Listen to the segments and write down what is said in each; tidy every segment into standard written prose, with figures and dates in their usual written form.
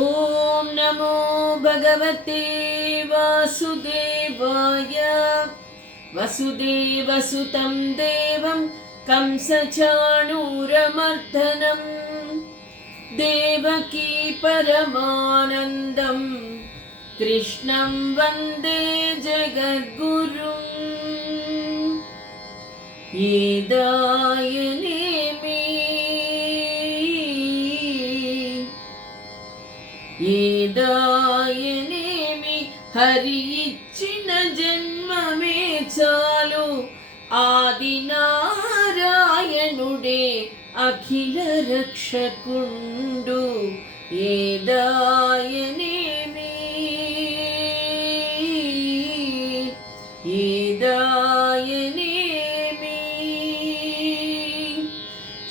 ఓం నమో భగవతే వాసుదేవాయ. వసుదేవసుతం దేవం కంసచాణూరమర్దనం దేవకీ పరమానందం కృష్ణం వందే జగద్గురుం. ఏదాయనేమి హరి ఇచ్చిన జన్మమే చాలు, ఆది నారాయణుడే అఖిల రక్షకుండు. ఏదాయనేమి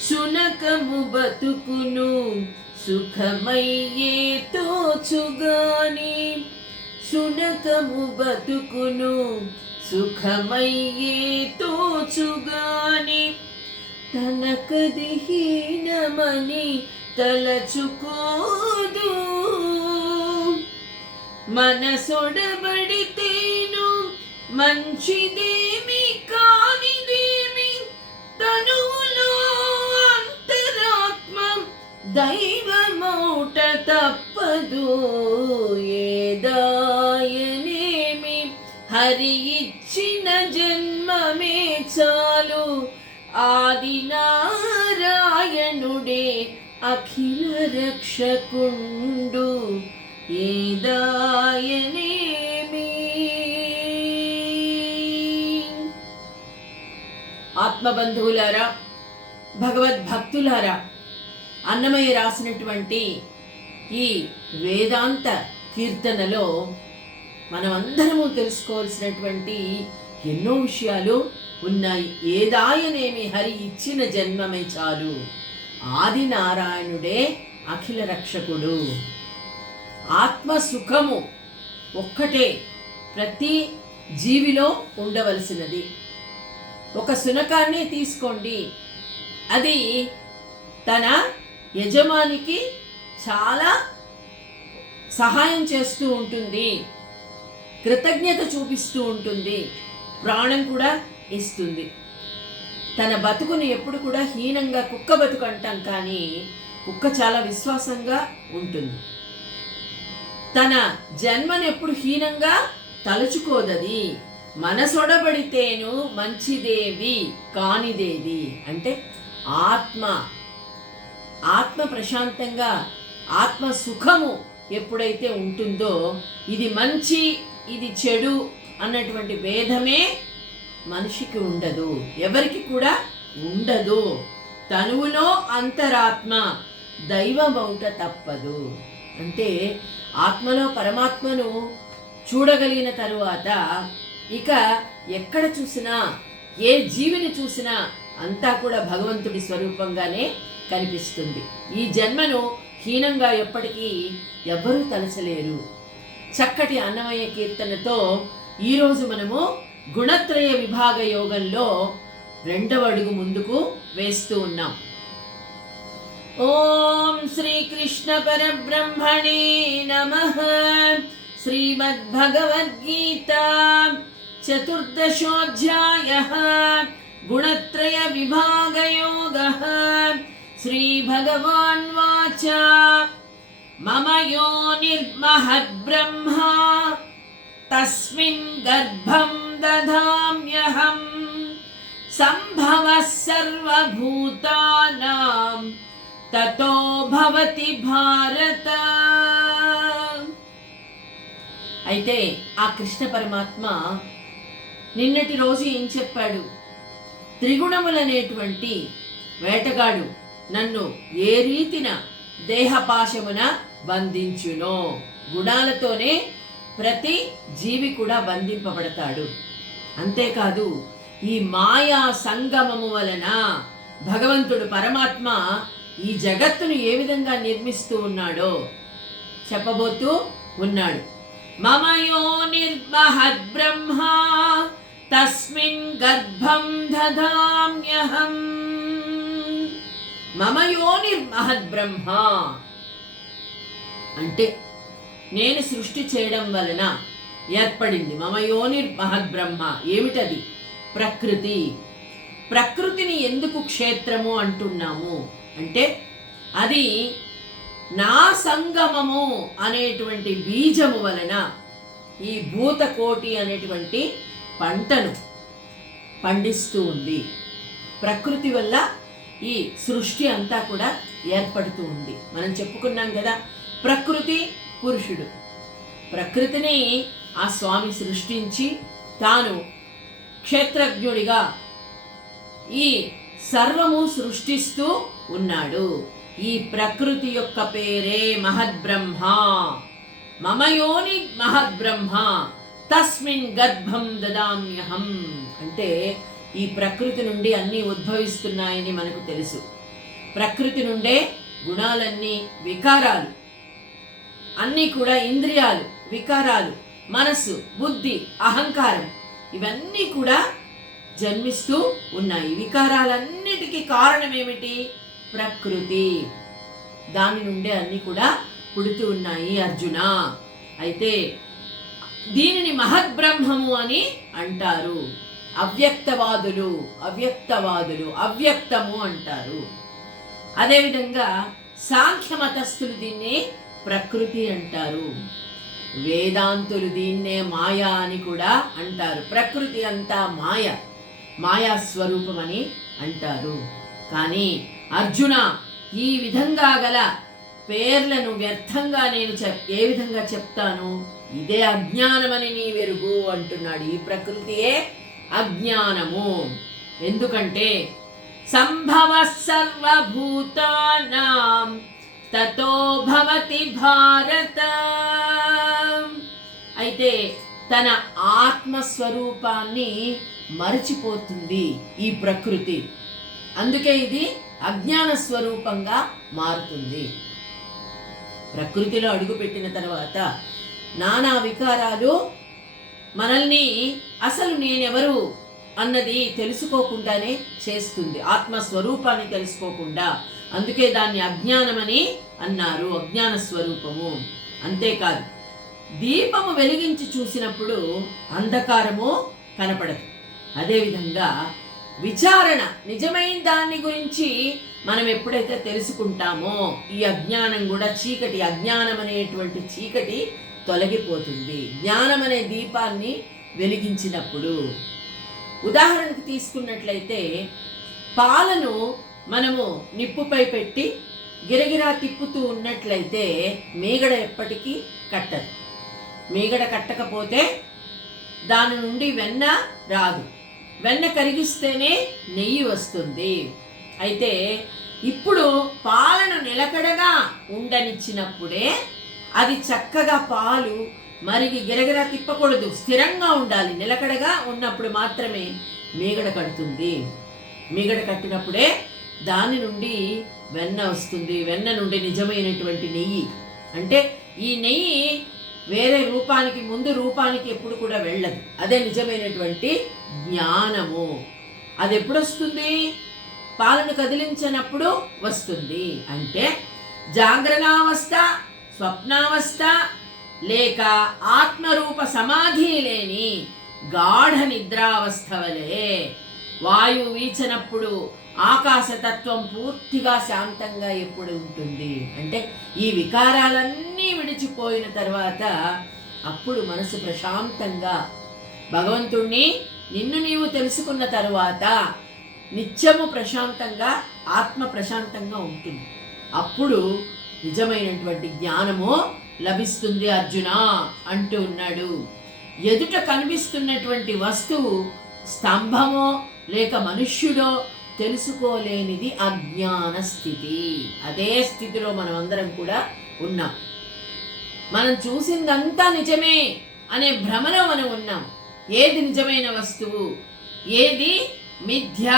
శునకము బతుకును సుఖమయ్యే తోచుగాని, శునకము బతుకును సుఖమయ్యే తోచుగాని, తనకది హీనమని తలచుకోదు. మనసొడబడితేను మంచిదేమి కానిదేమి, తనువులో అంతరాత్మ దైవమౌట తప్పదు. ఏదాయనేమి హరి ఇచ్చిన జన్మమే చాలు, ఆది నారాయణుడే అఖిల రక్షకుండు. ఏదాయనేమి. ఆత్మబంధువులారా, భగవద్భక్తులారా, అన్నమయ్య రాసినటువంటి ఈ వేదాంత కీర్తనలో మనమందరము తెలుసుకోవాల్సినటువంటి ఎన్నో విషయాలు ఉన్నాయి. ఏదాయనేమి హరి ఇచ్చిన జన్మమే చాలు, ఆది నారాయణుడే అఖిల రక్షకుడు. ఆత్మ సుఖము ఒక్కటే ప్రతి జీవిలో ఉండవలసినది. ఒక శునకాన్ని తీసుకోండి, అది తన యజమానికి చాలా సహాయం చేస్తూ ఉంటుంది, కృతజ్ఞత చూపిస్తూ ఉంటుంది, ప్రాణం కూడా ఇస్తుంది. తన బతుకుని ఎప్పుడు కూడా హీనంగా కుక్క బతుకు అంటాం, కానీ కుక్క చాలా విశ్వాసంగా ఉంటుంది. తన జన్మను ఎప్పుడు హీనంగా తలుచుకోదది. మనసొడబడితేను మంచిదేవి కానిదేది అంటే ఆత్మ ప్రశాంతంగా, ఆత్మ సుఖము ఎప్పుడైతే ఉంటుందో, ఇది మంచి ఇది చెడు అన్నటువంటి భేదమే మనిషికి ఉండదు, ఎవరికి కూడా ఉండదు. తనువులో అంతరాత్మ దైవమౌట తప్పదు అంటే ఆత్మలో పరమాత్మను చూడగలిగిన తరువాత ఇక ఎక్కడ చూసినా, ఏ జీవిని చూసినా అంతా కూడా భగవంతుడి స్వరూపంగానే కనిపిస్తుంది. ఈ జన్మను హీనంగా ఎప్పటికీ ఎవ్వరూ తలచలేరు. చక్కటి అన్నమయ్య కీర్తనతో ఈరోజు మనము గుణత్రయ విభాగ యోగంలో 2వ అడుగు ముందుకు వేస్తూ ఉన్నాం. ఓం శ్రీకృష్ణ పరబ్రహ్మణే నమః. శ్రీమద్భగవద్గీత చతుర్దశోధ్యాయః గుణత్రయ విభాగ యోగః. శ్రీ భగవాన్ వాచ మమ యోనిర్మహద్బ్రహ్మ తస్మిన్ గర్భం దధామ్యహం సంభవః సర్వభూతానాం తతో భవతి భారత. అయితే ఆ కృష్ణ పరమాత్మ నిన్నటి రోజు ఏం చెప్పాడు? త్రిగుణములనేటువంటి వేటగాడు నన్ను ఏ రీతిన దేహపాశమున బంధించునో, గుణాలతోనే ప్రతి జీవి కూడా బంధింపబడతాడు. అంతేకాదు ఈ మాయా సంగమము వలన భగవంతుడు పరమాత్మ ఈ జగత్తును ఏ విధంగా నిర్మిస్తూ ఉన్నాడో చెప్పబోతూ ఉన్నాడు. మమ యోనిర్మహద్బ్రహ్మ తస్మిన్ గర్భం దధామ్యహం. మమ యోనిర్మహద్బ్రహ్మ అంటే నేను సృష్టి చేయడం వలన ఏర్పడింది. మమ యోనిర్మహద్బ్రహ్మ ఏమిటది? ప్రకృతి. ప్రకృతిని ఎందుకు క్షేత్రము అంటున్నాము అంటే అది నా సంగమము అనేటువంటి బీజము వలన ఈ భూతకోటి అనేటువంటి పంటను పండిస్తూ ఉంది. ప్రకృతి వల్ల ఈ సృష్టి అంతా కూడా ఏర్పడుతూ ఉంది. మనం చెప్పుకున్నాం కదా, ప్రకృతి పురుషుడు. ప్రకృతిని ఆ స్వామి సృష్టించి తాను క్షేత్రజ్ఞుడిగా ఈ సర్వము సృష్టిస్తూ ఉన్నాడు. ఈ ప్రకృతి యొక్క పేరే మహద్బ్రహ్మ. మమ యోని మహద్బ్రహ్మ తస్మిన్ గర్భం దదామ్యహం అంటే ఈ ప్రకృతి నుండి అన్నీ ఉద్భవిస్తున్నాయని మనకు తెలుసు. ప్రకృతి నుండే గుణాలన్నీ, వికారాలు అన్నీ కూడా, ఇంద్రియాలు, వికారాలు, మనస్సు, బుద్ధి, అహంకారం ఇవన్నీ కూడా జన్మిస్తూ ఉన్నాయి. వికారాలన్నిటికీ కారణం ఏమిటి? ప్రకృతి. దాని నుండే అన్నీ కూడా పుడుతూ ఉన్నాయి అర్జున. అయితే దీనిని మహద్బ్రహ్మము అని అంటారు. అవ్యక్తవాదులు అవ్యక్తము అంటారు. అదేవిధంగా సాంఖ్యమతస్థులు దీన్ని ప్రకృతి అంటారు. వేదాంతులు దీన్నే మాయా అని కూడా అంటారు. ప్రకృతి అంతా మాయా స్వరూపమని అంటారు. కానీ అర్జున, ఈ విధంగా గల పేర్లను వ్యర్థంగా నేను ఏ విధంగా చెప్తాను? ఇదే అజ్ఞానమని నీ వెరుగు అంటున్నాడు. ఈ ప్రకృతియే అజ్ఞానము. ఎందుకంటే సంభవ సర్వభూతానాం తతో భవతి భారత. అయితే తన ఆత్మస్వరూపాన్ని మరచిపోతుంది ఈ ప్రకృతి. అందుకే ఇది అజ్ఞాన స్వరూపంగా మారుతుంది. ప్రకృతిలో అడుగుపెట్టిన తర్వాత నానా వికారాలు మనల్ని అసలు నేనెవరు అన్నది తెలుసుకోకుండానే చేస్తుంది, ఆత్మస్వరూపాన్ని తెలుసుకోకుండా. అందుకే దాన్ని అజ్ఞానమని అన్నారు, అజ్ఞాన స్వరూపము. అంతేకాదు, దీపము వెలిగించి చూసినప్పుడు అంధకారము కనపడదు. అదేవిధంగా విచారణ, నిజమైన దాన్ని గురించి మనం ఎప్పుడైతే తెలుసుకుంటామో ఈ అజ్ఞానం కూడా, చీకటి, అజ్ఞానం అనేటువంటి చీకటి తొలగిపోతుంది జ్ఞానం అనే దీపాన్ని వెలిగించినప్పుడు. ఉదాహరణకు తీసుకున్నట్లయితే పాలను మనము నిప్పుపై పెట్టి గిరగిరా తిప్పుతూ ఉన్నట్లయితే మీగడ ఎప్పటికీ కట్టదు. మీగడ కట్టకపోతే దాని నుండి వెన్న రాదు. వెన్న కరిగిస్తేనే నెయ్యి వస్తుంది. అయితే ఇప్పుడు పాలను నిలకడగా ఉండనిచ్చినప్పుడే అది చక్కగా పాలు మరిగి గిరగిరా తిప్పకూడదు, స్థిరంగా ఉండాలి. నిలకడగా ఉన్నప్పుడు మాత్రమే మీగడ కడుతుంది. మీగడ కట్టినప్పుడే దాని నుండి వెన్న వస్తుంది. వెన్న నుండి నిజమైనటువంటి నెయ్యి. అంటే ఈ నెయ్యి వేరే రూపానికి, ముందు రూపానికి ఎప్పుడు కూడా వెళ్ళదు. అదే నిజమైనటువంటి జ్ఞానము. అది ఎప్పుడు వస్తుంది? పాలను కదిలించినప్పుడు వస్తుంది. అంటే జాగ్రత్తావస్థ, స్వప్నావస్థ లేక ఆత్మరూప సమాధి లేని గాఢ నిద్రావస్థ వలె వాయువు వీచినప్పుడు ఆకాశతత్వం పూర్తిగా శాంతంగా ఎప్పుడు ఉంటుంది అంటే ఈ వికారాలన్నీ విడిచిపోయిన తర్వాత అప్పుడు మనసు ప్రశాంతంగా భగవంతుణ్ణి నిన్ను నీవు తెలుసుకున్న తర్వాత నిత్యము ప్రశాంతంగా, ఆత్మ ప్రశాంతంగా ఉంటుంది. అప్పుడు నిజమైనటువంటి జ్ఞానము లభిస్తుంది అర్జున అంటూ ఉన్నాడు. ఎదుట కనిపిస్తున్నటువంటి వస్తువు స్తంభమో లేక మనుష్యుడో తెలుసుకోలేనిది అజ్ఞాన స్థితి. అదే స్థితిలో మనం అందరం కూడా ఉన్నాం. మనం చూసిందంతా నిజమే అనే భ్రమలో మనం ఉన్నాం. ఏది నిజమైన వస్తువు, ఏది మిథ్య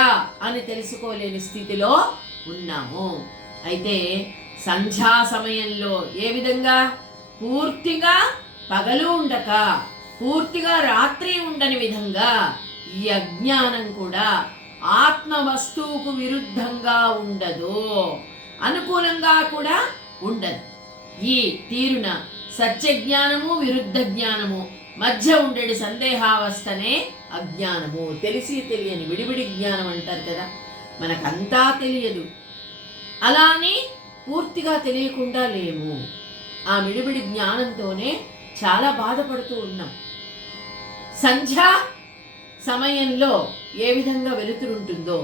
అని తెలుసుకోలేని స్థితిలో ఉన్నాము. అయితే సంధ్యా సమయంలో ఏ విధంగా పూర్తిగా పగలు ఉండక పూర్తిగా రాత్రి ఉండని విధంగా ఈ అజ్ఞానం కూడా ఆత్మ వస్తువుకు విరుద్ధంగా ఉండదు, అనుకూలంగా కూడా ఉండదు. ఈ తీరున సత్యజ్ఞానము విరుద్ధ జ్ఞానము మధ్య ఉండేది సందేహావస్థనే అజ్ఞానము. తెలిసి తెలియని విడివిడి జ్ఞానం అంటారు కదా, మనకంతా తెలియదు, అలాని పూర్తిగా తెలియకుండా లేము. ఆ విడివిడి జ్ఞానంతోనే చాలా బాధపడుతూ ఉన్నాం. సంధ్యా సమయంలో ఏ విధంగా వెలుతురుంటుందో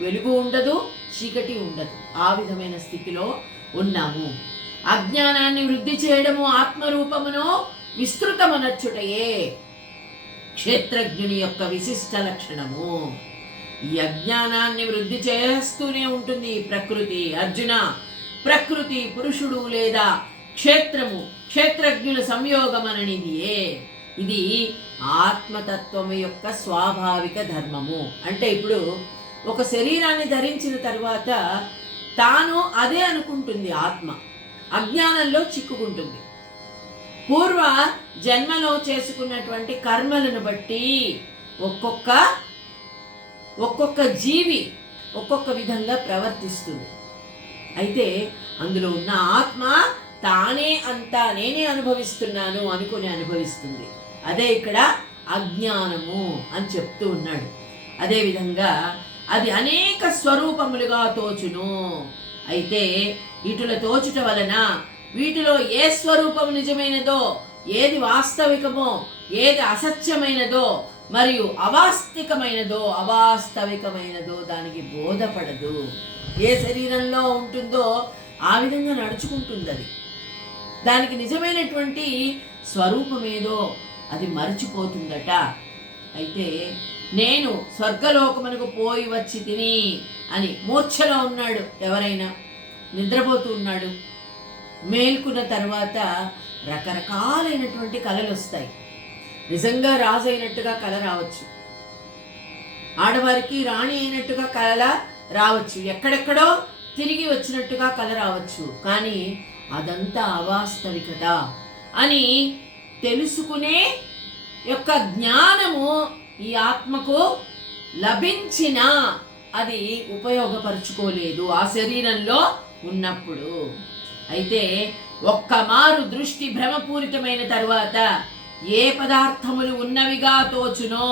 వెలుగు ఉండదు, చీకటి ఉండదు, ఆ విధమైన స్థితిలో ఉన్నాము. అజ్ఞానాన్ని వృద్ధి చేయడము, ఆత్మరూపమును విస్తృతమనర్చుటయే క్షేత్రజ్ఞుని యొక్క విశిష్ట లక్షణము. ఈ అజ్ఞానాన్ని వృద్ధి చేస్తూనే ఉంటుంది ఈ ప్రకృతి. అర్జున, ప్రకృతి పురుషుడు లేదా క్షేత్రము క్షేత్రజ్ఞుల సంయోగమననిదియే. ఇది ఆత్మతత్వము యొక్క స్వాభావిక ధర్మము. అంటే ఇప్పుడు ఒక శరీరాన్ని ధరించిన తర్వాత తాను అదే అనుకుంటుంది ఆత్మ, అజ్ఞానంలో చిక్కుకుంటుంది. పూర్వ జన్మలో చేసుకున్నటువంటి కర్మలను బట్టి ఒక్కొక్క జీవి ఒక్కొక్క విధంగా ప్రవర్తిస్తుంది. అయితే అందులో ఉన్న ఆత్మ తానే అంతా నేనే అనుభవిస్తున్నాను అనుకుని అనుభవిస్తుంది. అదే ఇక్కడ అజ్ఞానము అని చెప్తూ ఉన్నాడు. అదేవిధంగా అది అనేక స్వరూపములుగా తోచును. అయితే ఇటుల తోచుట వలన వీటిలో ఏ స్వరూపం నిజమైనదో, ఏది వాస్తవికమో, ఏది అసత్యమైనదో మరియు అవాస్తవికమైనదో దానికి బోధపడదు. ఏ శరీరంలో ఉంటుందో ఆ విధంగా నడుచుకుంటుంది. అది దానికి నిజమైనటువంటి స్వరూపమేదో అది మరచిపోతుందట. అయితే నేను స్వర్గలోకమునకు పోయి వచ్చి తిని అని మూర్ఛలో ఉన్నాడు, ఎవరైనా నిద్రపోతూ ఉన్నాడు. మేల్కున్న తర్వాత రకరకాలైనటువంటి కళలు వస్తాయి. నిజంగా రాజు అయినట్టుగా కళ రావచ్చు, ఆడవారికి రాణి అయినట్టుగా కళ రావచ్చు, ఎక్కడెక్కడో తిరిగి వచ్చినట్టుగా కళ రావచ్చు. కానీ అదంతా అవాస్తవికత అని తెలుసుకునే యొక్క జ్ఞానము ఈ ఆత్మకు లభించిన అది ఉపయోగపరుచుకోలేదు ఆ శరీరంలో ఉన్నప్పుడు. అయితే ఒక్క మారు దృష్టి భ్రమపూరితమైన తరువాత ఏ పదార్థములు ఉన్నవిగా తోచునో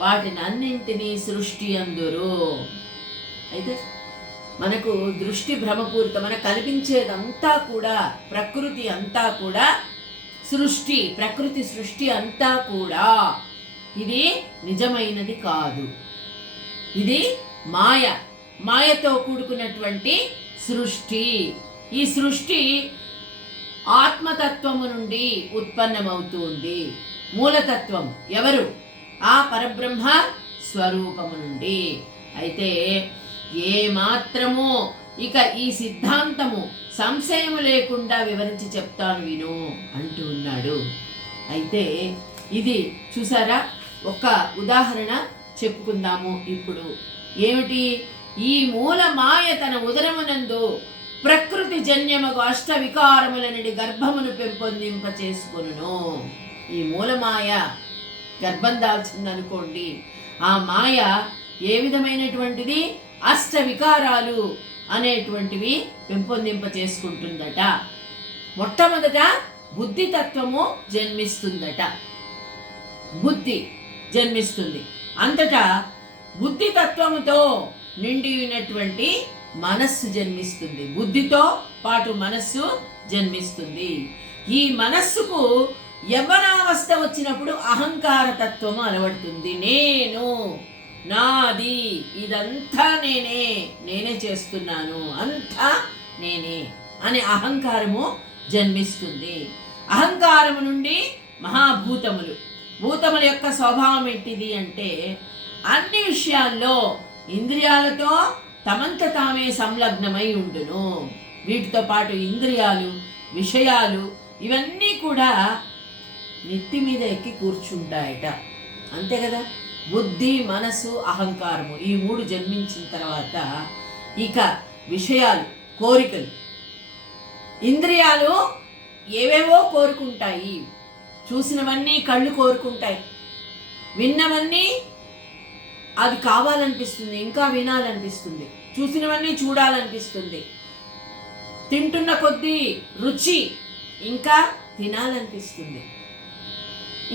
వాటిని అన్నింటినీ సృష్టి అందురు. అయితే మనకు దృష్టి భ్రమపూరిత, మనకు కనిపించేదంతా కూడా ప్రకృతి అంతా కూడా సృష్టి, ప్రకృతి సృష్టి అంతా కూడా ఇది నిజమైనది కాదు. ఇది మాయతో కూడుకున్నటువంటి సృష్టి. ఈ సృష్టి ఆత్మతత్వము నుండి ఉత్పన్నమవుతుంది. మూలతత్వం ఎవరు? ఆ పరబ్రహ్మ స్వరూపము నుండి. అయితే ఏ మాత్రము ఇక ఈ సిద్ధాంతము సంశయం లేకుండా వివరించి చెప్తాను విను అంటూ ఉన్నాడు. అయితే ఇది చూసారా, ఒక ఉదాహరణ చెప్పుకుందాము ఇప్పుడు. ఏమిటి? ఈ మూల మాయ తన ఉదరమునందు ప్రకృతి జన్యమగు అష్ట వికారములనడి గర్భమును పెంపొందింప చేసుకొనును. ఈ మూలమాయ గర్భం దాల్చిందనుకోండి, ఆ మాయ ఏ విధమైనటువంటిది? అష్ట వికారాలు అనేటువంటివి పెంపొందింప చేసుకుంటుందట. మొట్టమొదట బుద్ధి తత్వము జన్మిస్తుందట. బుద్ధి జన్మిస్తుంది. అంతటా బుద్ధి తత్వముతో నిండి ఉన్నటువంటి మనస్సు జన్మిస్తుంది. బుద్ధితో పాటు మనస్సు జన్మిస్తుంది. ఈ మనస్సుకు యవ్వనావస్థ వచ్చినప్పుడు అహంకార తత్వము అలవడుతుంది. నేను, నాది, ఇదంతా నేనే చేస్తున్నాను, అంతా నేనే అనే అహంకారము జన్మిస్తుంది. అహంకారము నుండి మహాభూతములు. భూతముల యొక్క స్వభావం ఏంటిది అంటే అన్ని విషయాల్లో ఇంద్రియాలతో తమంత తామే సంలగ్నమై ఉండును. వీటితో పాటు ఇంద్రియాలు, విషయాలు ఇవన్నీ కూడా నెత్తి మీద ఎక్కి కూర్చుంటాయట. అంతే కదా. బుద్ధి, మనసు, అహంకారము ఈ మూడు జన్మించిన తర్వాత ఇక విషయాలు, కోరికలు, ఇంద్రియాలు ఏవేవో కోరుకుంటాయి. చూసినవన్నీ కళ్ళు కోరుకుంటాయి, విన్నవన్నీ అది కావాలనిపిస్తుంది, ఇంకా వినాలనిపిస్తుంది, చూసినవన్నీ చూడాలనిపిస్తుంది, తింటున్న కొద్దీ రుచి ఇంకా తినాలనిపిస్తుంది,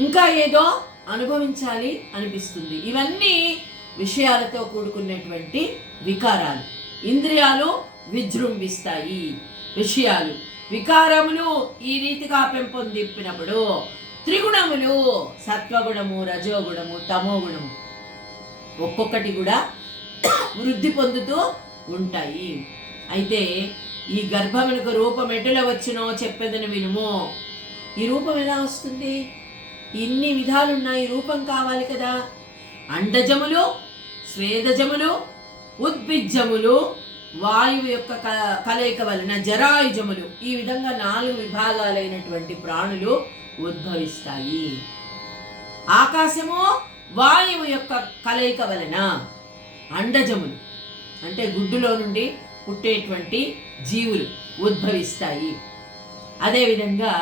ఇంకా ఏదో అనుభవించాలి అనిపిస్తుంది. ఇవన్నీ విషయాలతో కూడుకున్నటువంటి వికారాలు. ఇంద్రియాలు విజృంభిస్తాయి, విషయాలు వికారములు ఈ రీతిగా పెంపొందింపినప్పుడు త్రిగుణములు సత్వగుణము, రజోగుణము, తమోగుణము ఒక్కొక్కటి కూడా వృద్ధి పొందుతూ ఉంటాయి. అయితే ఈ గర్భమునకు రూపం ఎటుల వచ్చినో చెప్పేదని వినుము. ఈ రూపం ఎలా వస్తుంది? ఇన్ని విధాలున్నాయి, రూపం కావాలి కదా. అండజములు, స్వేదజములు, ఉద్భిజ్జములు, వాయువు యొక్క కలయిక వలన జరాయుజములు, ఈ విధంగా 4 విభాగాలైనటువంటి ప్రాణులు ఉద్భవిస్తాయి. ఆకాశము వాయువు యొక్క కలయిక వలన అండజములు అంటే గుడ్డులో నుండి పుట్టేటువంటి జీవులు ఉద్భవిస్తాయి. అదేవిధంగా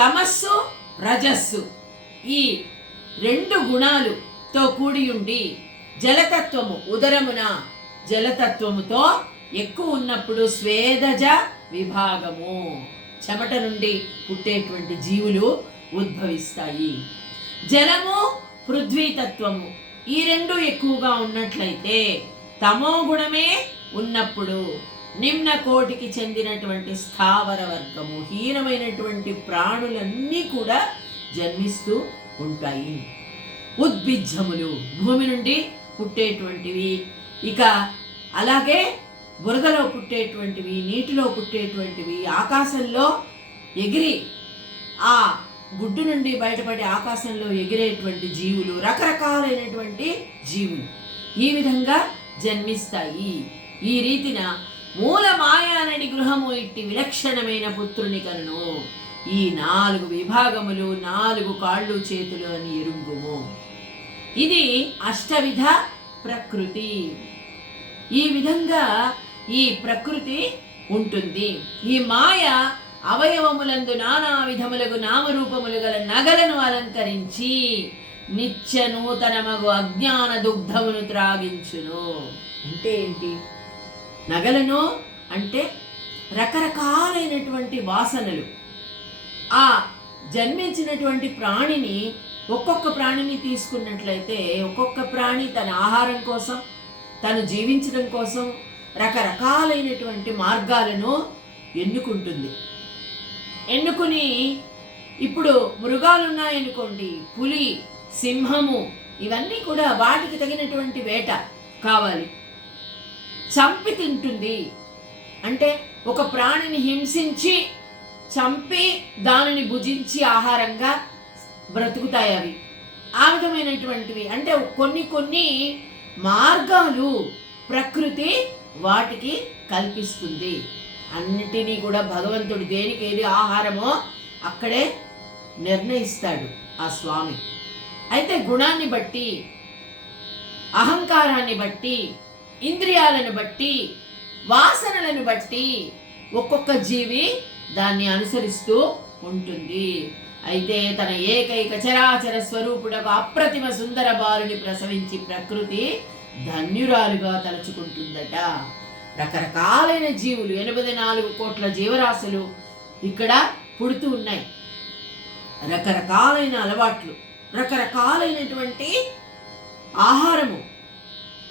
తమస్సు, రజస్సు ఈ 2 గుణాలుతో కూడి ఉండి జలతత్వము ఉదరమున జలతత్వముతో ఎక్కువ ఉన్నప్పుడు స్వేదజ విభాగము, చెమట నుండి పుట్టేటువంటి జీవులు ఉద్భవిస్తాయి. జలము, పృథ్వీతత్వము ఈ 2 ఎక్కువగా ఉన్నట్లయితే తమో గుణమే ఉన్నప్పుడు నిమ్న కోటికి చెందినటువంటి స్థావర వర్గము, హీనమైనటువంటి ప్రాణులన్నీ కూడా జన్మిస్తూ ఉంటాయి. ఉద్భిజ్జములు భూమి నుండి పుట్టేటువంటివి, ఇక అలాగే బురదలో పుట్టేటువంటివి, నీటిలో పుట్టేటువంటివి, ఆకాశంలో ఎగిరి ఆ గుడ్డు నుండి బయటపడి ఆకాశంలో ఎగిరేటువంటి జీవులు, రకరకాలైనటువంటి జీవులు ఈ విధంగా జన్మిస్తాయి. ఈ రీతిన మూల మాయానడి గృహము ఇట్టి విలక్షణమైన పుత్రుని కనును. ఈ 4 విభాగములు, 4 కాళ్ళు చేతులు అని ఎరుంగుము. ఇది అష్టవిధ ప్రకృతి. ఈ విధంగా ఈ ప్రకృతి ఉంటుంది. ఈ మాయ అవయవములందు నానా విధములకు నామరూపములు గల నగలను అలంకరించి నిత్య నూతనమగు అజ్ఞాన దుగ్ధమును త్రాగించును. అంటే ఏంటి? నగలను అంటే రకరకాలైనటువంటి వాసనలు. ఆ జన్మించినటువంటి ప్రాణిని, ఒక్కొక్క ప్రాణిని తీసుకున్నట్లయితే ఒక్కొక్క ప్రాణి తన ఆహారం కోసం, తను జీవించడం కోసం రకరకాలైనటువంటి మార్గాలను ఎన్నుకుంటుంది. ఎన్నుకుని ఇప్పుడు మృగాలు ఉన్నాయనుకోండి, పులి, సింహము, ఇవన్నీ కూడా వాటికి తగినటువంటి వేట కావాలి. చంపి తింటుంది అంటే ఒక ప్రాణిని హింసించి చంపి దానిని భుజించి ఆహారంగా బ్రతుకుతాయి అవి. ఆ విధమైనటువంటివి అంటే కొన్ని మార్గాలు ప్రకృతి వాటికి కల్పిస్తుంది. అన్నిటినీ కూడా భగవంతుడు దేనికి ఏది ఆహారమో అక్కడే నిర్ణయిస్తాడు ఆ స్వామి. అయితే గుణాన్ని బట్టి, అహంకారాన్ని బట్టి, ఇంద్రియాలను బట్టి, వాసనలను బట్టి ఒక్కొక్క జీవి దాన్ని అనుసరిస్తూ ఉంటుంది. అయితే తన ఏకైక చరాచర స్వరూపుడకు అప్రతిమ సుందర బాలుని ప్రసవించి ప్రకృతి ధన్యురాలుగా తలుచుకుంటుందట. రకరకాలైన జీవులు, 84 కోట్ల జీవరాశులు ఇక్కడ పుడుతూ ఉన్నాయి. రకరకాలైన అలవాట్లు, రకరకాలైనటువంటి ఆహారము,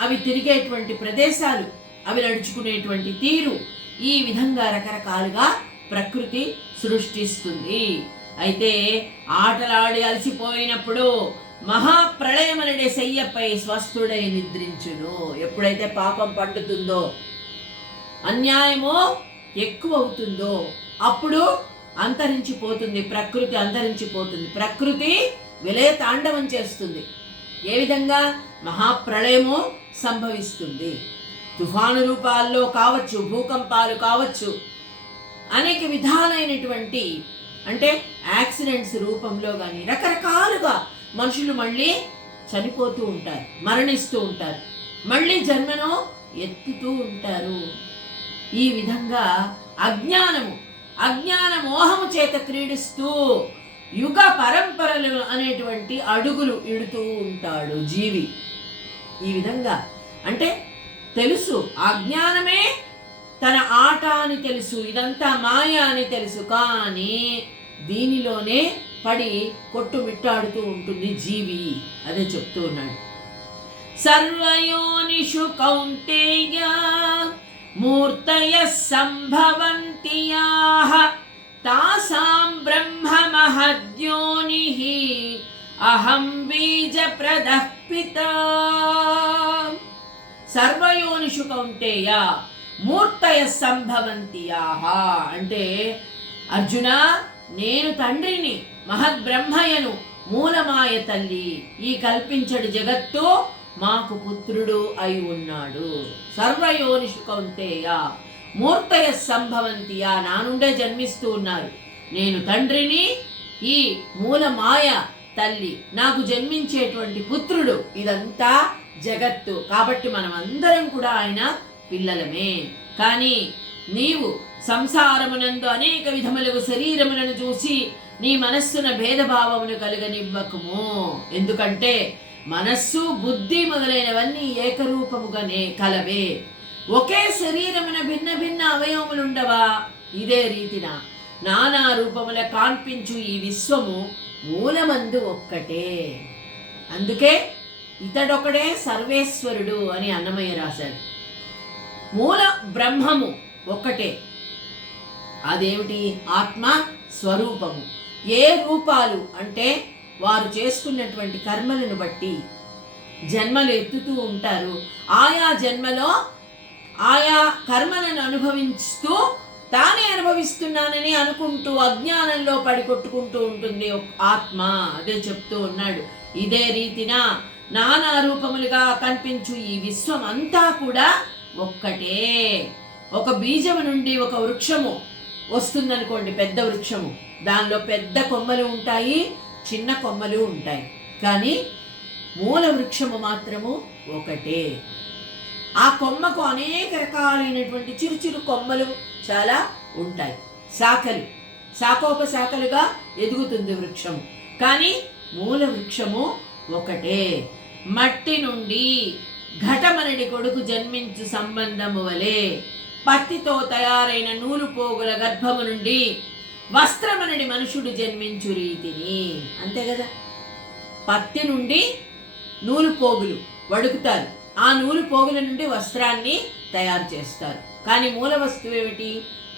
అవి తిరిగేటువంటి ప్రదేశాలు, అవి నడుచుకునేటువంటి తీరు, ఈ విధంగా రకరకాలుగా ప్రకృతి సృష్టిస్తుంది. అయితే ఆటలాడి అలసిపోయినప్పుడు మహాప్రళయమనడే శయ్యపై స్వస్థుడై నిద్రించును. ఎప్పుడైతే పాపం పండుతుందో, అన్యాయమో ఎక్కువ అవుతుందో అప్పుడు అంతరించిపోతుంది ప్రకృతి, అంతరించిపోతుంది. ప్రకృతి విలయ తాండవం చేస్తుంది. ఏ విధంగా? మహాప్రళయము సంభవిస్తుంది. తుఫాను రూపాల్లో కావచ్చు, భూకంపాలు కావచ్చు, అనేక విధాలైనటువంటి అంటే యాక్సిడెంట్స్ రూపంలో కానీ రకరకాలుగా మనుషులు మళ్ళీ చనిపోతూ ఉంటారు, మరణిస్తూ ఉంటారు, మళ్ళీ జన్మను ఎత్తుతూ ఉంటారు. ఈ విధంగా అజ్ఞాన మోహము చేత క్రీడిస్తూ యుగ పరంపరలు అనేటువంటి అడుగులు ఇడుతూ ఉంటాడు జీవి. ఈ విధంగా అంటే తెలుసు, అజ్ఞానమే తన ఆట అని తెలుసు, ఇదంతా మాయ అని తెలుసు, కానీ దీనిలోనే పడి కొట్టుమిట్టాడుతూ ఉంటుంది జీవి. అదే చెప్తూ ఉన్నాడు. సర్వయోనిషు కౌంతేయ మూర్తయః సంభవంతి యాః తాసాం బ్రహ్మ మహద్యోనిః అహం బీజప్రదః పితా. సర్వయోనిషు కౌంతేయ మూర్తయః సంభవంతి యాః అంటే అర్జున, నేను తండ్రిని, మహద్బ్రహ్మయను, మూలమాయ తల్లి, ఈ కల్పించడి జగత్తు మాకు పుత్రుడు అయి ఉన్నాడు. సర్వయోనిషు కౌంతేయ మూర్తయ సంభవంతియా, నా నుండే జన్మిస్తూ ఉన్నారు. నేను తండ్రిని, ఈ మూలమాయ తల్లి, నాకు జన్మించేటువంటి పుత్రుడు, ఇదంతా జగత్తు. కాబట్టి మనం అందరం కూడా ఆయన పిల్లలమే. కానీ నీవు సంసారమునందు అనేక విధములకు శరీరములను చూసి నీ మనస్సున భేదభావమును కలుగనివ్వకుము. ఎందుకంటే మనస్సు, బుద్ధి మొదలైనవన్నీ ఏకరూపముగానే కలవే. ఒకే శరీరమున భిన్న భిన్న అవయవములుండవా? ఇదే రీతిన నానా రూపముల కాన్పించు ఈ విశ్వము మూలమందు ఒక్కటే. అందుకే ఇతడొకడే సర్వేశ్వరుడు అని అన్నమయ్య రాశాడు. మూల బ్రహ్మము ఒక్కటే. అదేమిటి? ఆత్మ స్వరూపము. ఏ రూపాలు అంటే వారు చేసుకున్నటువంటి కర్మలను బట్టి జన్మలు ఎత్తుతూ ఉంటారు. ఆయా జన్మలో ఆయా కర్మలను అనుభవిస్తూ తానే అనుభవిస్తున్నానని అనుకుంటూ అజ్ఞానంలో పడి కొట్టుకుంటూ ఉంటుంది ఆత్మ. అదే చెప్తూ ఉన్నాడు. ఇదే రీతిన నానా రూపములుగా కనిపించు ఈ విశ్వం అంతా కూడా ఒక్కటే. ఒక బీజము నుండి ఒక వృక్షము వస్తుందనుకోండి, పెద్ద వృక్షము, దానిలో పెద్ద కొమ్మలు ఉంటాయి, చిన్న కొమ్మలు ఉంటాయి, కానీ మూల వృక్షము మాత్రము ఒకటే. ఆ కొమ్మకు అనేక రకాలైనటువంటి చిరు చిరు కొమ్మలు చాలా ఉంటాయి, శాఖలు, శాఖోపశాఖలుగా ఎదుగుతుంది వృక్షము, కానీ మూల వృక్షము ఒకటే. మట్టి నుండి ఘటమనడి కొడుకు జన్మించు సంబంధము వలె పత్తితో తయారైన నూలు పోగుల గర్భము నుండి వస్త్రమనడి మనుషుడు జన్మించు రీతిని. అంతే కదా, పత్తి నుండి నూలు పోగులు వడుకుతారు, ఆ నూలు పోగుల నుండి వస్త్రాన్ని తయారు చేస్తారు, కానీ మూల వస్తువు ఏమిటి?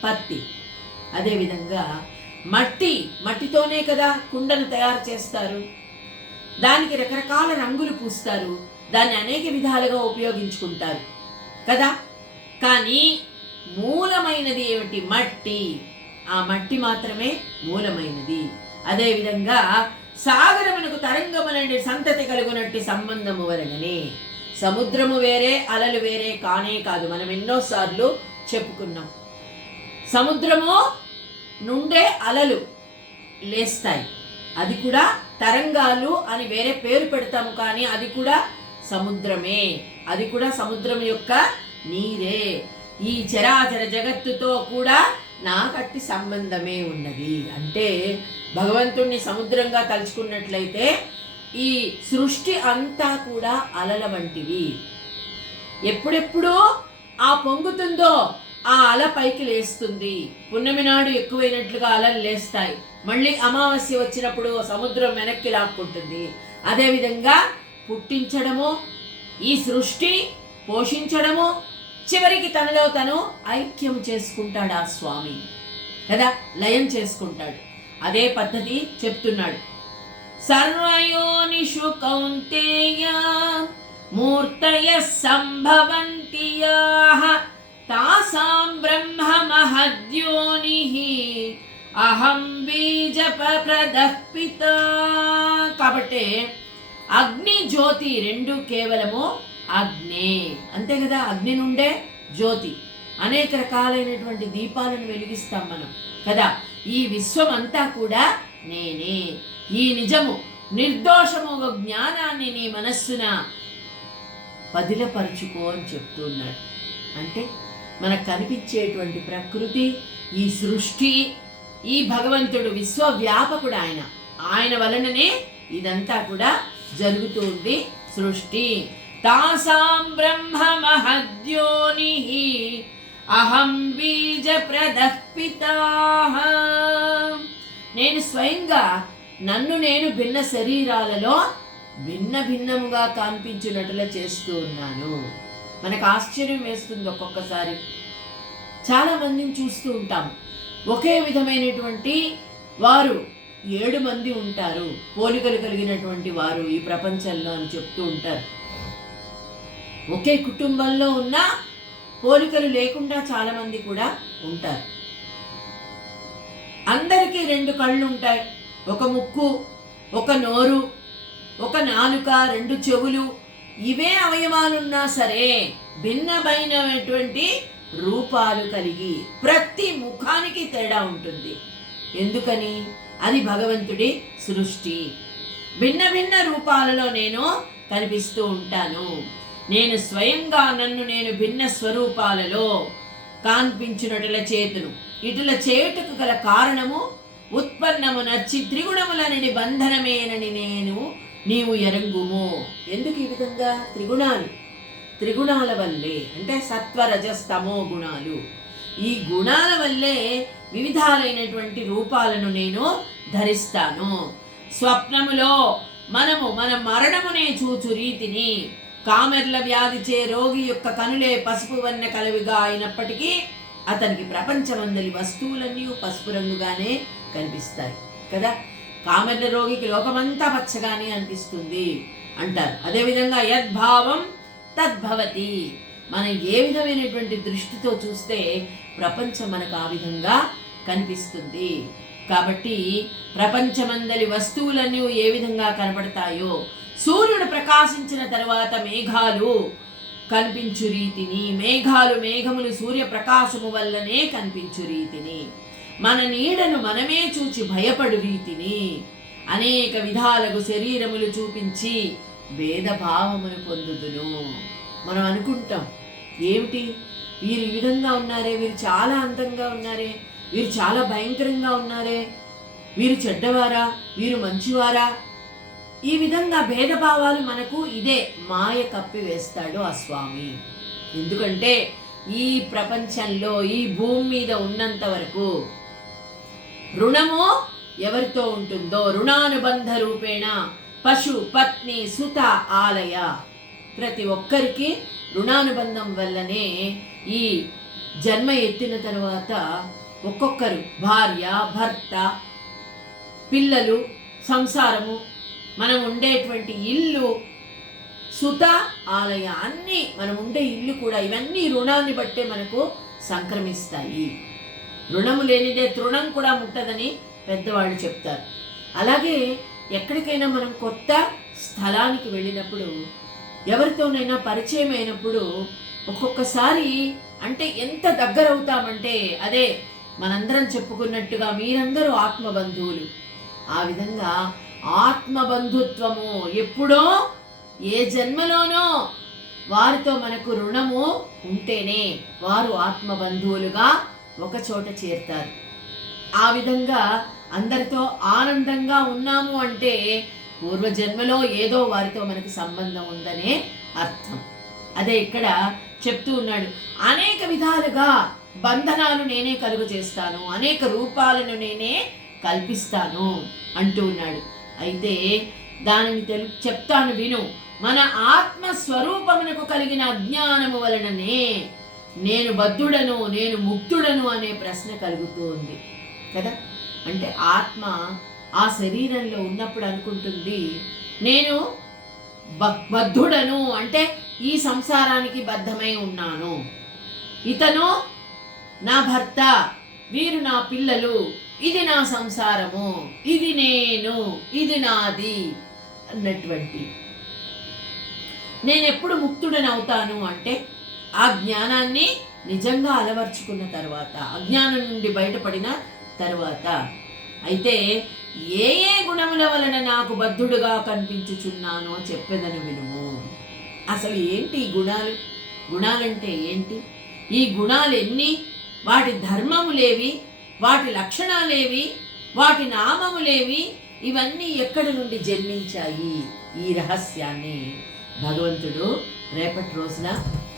పత్తి. అదేవిధంగా మట్టితోనే కదా కుండను తయారు చేస్తారు, దానికి రకరకాల రంగులు పూస్తారు, దాన్ని అనేక విధాలుగా ఉపయోగించుకుంటారు కదా, కానీ మూలమైనది ఏమిటి? మట్టి. ఆ మట్టి మాత్రమే మూలమైనది. అదేవిధంగా సాగరమునకు తరంగమునండి సంతతి కలుగునట్టి సంబంధము వలననే సముద్రము వేరే, అలలు వేరే కానే కాదు. మనం ఎన్నోసార్లు చెప్పుకున్నాం. సముద్రము నుండే అలలు లేస్తాయి, అది కూడా తరంగాలు అని వేరే పేరు పెడతాము, కానీ అది కూడా సముద్రమే, అది కూడా సముద్రం యొక్క నీరే. ఈ చరాచర జగత్తుతో కూడా నాకట్టి సంబంధమే ఉన్నది. అంటే భగవంతుణ్ణి సముద్రంగా తలుచుకున్నట్లయితే ఈ సృష్టి అంతా కూడా అలల వంటివి. ఎప్పుడెప్పుడు ఆ పొంగుతుందో ఆ అల పైకి లేస్తుంది. పున్నమి నాడు ఎక్కువైనట్లుగా అలలు లేస్తాయి, మళ్ళీ అమావాస్య వచ్చినప్పుడు సముద్రం వెనక్కి లాక్కుంటుంది. అదేవిధంగా పుట్టించడము, ఈ సృష్టి పోషించడము, చివరికి తనలో తను ఐక్యం చేసుకుంటాడు ఆ స్వామి కదా, లయం చేసుకుంటాడు. అదే పద్ధతి చెప్తున్నాడు. సర్వయోనిషు కౌంతేయ మూర్తయః సంభవంతి యాః తాసాం బ్రహ్మ మహద్యోనిః అహం బీజప్రదః పితా. కాబట్టి అగ్ని, జ్యోతి రెండు కేవలము అగ్నే, అంతే కదా. అగ్ని నుండే జ్యోతి, అనేక రకాలైనటువంటి దీపాలను వెలిగిస్తాం మనం కదా. ఈ విశ్వం అంతా కూడా నేనే. ఈ నిజము నిర్దోషము జ్ఞానాన్ని నీ మనస్సున పదిలపరుచుకో అని చెప్తున్నాడు. అంటే మనకు కనిపించేటువంటి ప్రకృతి, ఈ సృష్టి, ఈ భగవంతుడు విశ్వవ్యాపకుడు. ఆయన వలననే ఇదంతా కూడా జరుగుతుంది సృష్టి. తాసాం బ్రహ్మ మహద్యోనిః అహం బీజ ప్రదఃపితాః. నేను స్వయంగా నన్ను నేను భిన్న శరీరాలలో భిన్న భిన్నముగా కనిపించినట్లుగా చేస్తూ ఉన్నాను. మనకు ఆశ్చర్యం వేస్తుంది. ఒక్కొక్కసారి చాలా మందిని చూస్తూ ఉంటాం, ఒకే విధమైనటువంటి వారు 7 మంది ఉంటారు, పోలికలు కలిగినటువంటి వారు ఈ ప్రపంచంలో అని చెప్తూ ఉంటారు. ఒకే కుటుంబంలో ఉన్న పోలికలు లేకుండా చాలా మంది కూడా ఉంటారు. అందరికీ 2 కళ్ళు ఉంటాయి, ఒక ముక్కు, ఒక నోరు, ఒక నాలుక, 2 చెవులు. ఇవే అవయవాలున్నా సరే భిన్నమైనటువంటి రూపాలు కలిగి ప్రతి ముఖానికి తేడా ఉంటుంది. ఎందుకని? అది భగవంతుడి సృష్టి. భిన్న భిన్న రూపాలలో నేను కనిపిస్తూ ఉంటాను. నేను స్వయంగా నన్ను నేను భిన్న స్వరూపాలలో కనిపించినట్ల చేతును. ఇటుల చేయుటకు గల కారణము ఉత్పన్నము నచ్చి త్రిగుణములని బంధనమేనని నీవు ఎరంగుము. ఎందుకు ఈ విధంగా? త్రిగుణాల వల్లే, అంటే సత్వరజస్తమో గుణాలు. ఈ గుణాల వల్లే వివిధాలైనటువంటి రూపాలను నేను ధరిస్తాను. స్వప్నములో మన మరణమునే చూచు రీతిని కామెర్ల వ్యాధిచే రోగి యొక్క కనులే పసుపు వన్న కలవిగా అయినప్పటికీ అతనికి ప్రపంచమందలి వస్తువులన్నీ పసుపు రంగుగానే కనిపిస్తాయి కదా. కామెర్ల రోగికి లోకమంతా పచ్చగానే అనిపిస్తుంది అంటారు. అదేవిధంగా యద్భావం తద్భవతి. మనం ఏ విధమైనటువంటి దృష్టితో చూస్తే ప్రపంచం మనకు ఆ విధంగా కనిపిస్తుంది. కాబట్టి ప్రపంచమందలి వస్తువులన్నీ ఏ విధంగా కనబడతాయో, సూర్యుడు ప్రకాశించిన తర్వాత మేఘాలు కనిపించు రీతిని, మేఘములు సూర్యప్రకాశము వల్లనే కనిపించు రీతిని, మన నీడను మనమే చూచి భయపడు రీతిని అనేక విధాలకు శరీరములు చూపించి భేదభావమును పొందుదును. మనం అనుకుంటాం, ఏమిటి వీరు ఈ విధంగా ఉన్నారే, వీరు చాలా అందంగా ఉన్నారే, వీరు చాలా భయంకరంగా ఉన్నారే, వీరు చెడ్డవారా, వీరు మంచివారా? ఈ విధంగా భేదభావాలు మనకు ఇదే మాయ కప్పి వేస్తాడు ఆ స్వామి. ఎందుకంటే ఈ ప్రపంచంలో ఈ భూమి మీద ఉన్నంత వరకు రుణము ఎవరితో ఉంటుందో, రుణానుబంధ రూపేణ పశు పత్ని సుత ఆలయ, ప్రతి ఒక్కరికి రుణానుబంధం వల్లనే ఈ జన్మ ఎత్తిన తర్వాత ఒక్కొక్కరు భార్య, భర్త, పిల్లలు, సంసారము, మనం ఉండేటువంటి ఇల్లు, సుత ఆలయ, అన్నీ మనం ఉండే ఇల్లు కూడా ఇవన్నీ రుణాన్ని బట్టే మనకు సంక్రమిస్తాయి. రుణము లేనిదే తృణం కూడా ముట్టదని పెద్దవాళ్ళు చెప్తారు. అలాగే ఎక్కడికైనా మనం కొత్త స్థలానికి వెళ్ళినప్పుడు, ఎవరితోనైనా పరిచయం అయినప్పుడు ఒక్కొక్కసారి అంటే ఎంత దగ్గర అవుతామంటే, అదే మనందరం చెప్పుకున్నట్టుగా మీరందరూ ఆత్మబంధువులు. ఆ విధంగా ఆత్మబంధుత్వము ఎప్పుడో ఏ జన్మలోనో వారితో మనకు రుణము ఉంటేనే వారు ఆత్మబంధువులుగా ఒక చోట చేరుతారు. ఆ విధంగా అందరితో ఆనందంగా ఉన్నాము అంటే పూర్వజన్మలో ఏదో వారితో మనకి సంబంధం ఉందనే అర్థం. అదే ఇక్కడ చెప్తూ ఉన్నాడు, అనేక విధాలుగా బంధనాలు నేనే కలుగు చేస్తాను, అనేక రూపాలను నేనే కల్పిస్తాను అంటూ ఉన్నాడు. అయితే దానిని చెప్తాను విను. మన ఆత్మస్వరూపమునకు కలిగిన అజ్ఞానము వలననే నేను బద్ధుడను, నేను ముక్తుడను అనే ప్రశ్న కలుగుతూ ఉంది కదా. అంటే ఆత్మ ఆ శరీరంలో ఉన్నప్పుడు అనుకుంటుంది, నేను బద్ధుడను, అంటే ఈ సంసారానికి బద్ధమై ఉన్నాను, ఇతను నా భర్త, వీరు నా పిల్లలు, ఇది నా సంసారము, ఇది నేను, ఇది నాది అన్నటువంటి. నేనెప్పుడు ముక్తుడని అవుతాను అంటే ఆ జ్ఞానాన్ని నిజంగా అలవర్చుకున్న తర్వాత, అజ్ఞానం నుండి బయటపడిన తర్వాత. అయితే ఏ ఏ గుణముల వలన నాకు బద్ధుడుగా కనిపించుచున్నానో చెప్పేదను వినుము. అసలు ఏంటి ఈ గుణాలు? గుణాలంటే ఏంటి? ఈ గుణాలు ఎన్ని? వాటి ధర్మములేవి? వాటి లక్షణాలేవి? వాటి నామములేవి? ఇవన్నీ ఎక్కడి నుండి జన్మించాయి? ఈ రహస్యాన్ని భగవంతుడు రేపటి రోజున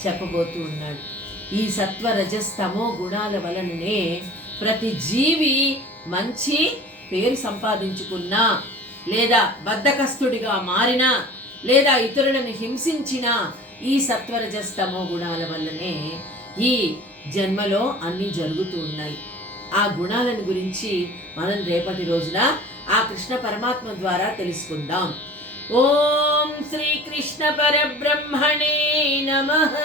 చెప్పబోతూ ఉన్నాడు. ఈ సత్వ రజస్తమో గుణాల వలననే ప్రతి జీవి మంచి పేరు సంపాదించుకున్నా, లేదా బద్ధకస్తుడిగా మారినా, లేదా ఇతరులను హింసించినా ఈ సత్వరజస్తమో గుణాల వల్లనే ఈ జన్మలో అన్నీ జరుగుతూ ఉన్నాయి. ఆ గుణాలను గురించి మనం రేపటి రోజున ఆ కృష్ణ పరమాత్మ ద్వారా తెలుసుకుందాం. ఓం శ్రీ కృష్ణ పరబ్రహ్మణే నమః.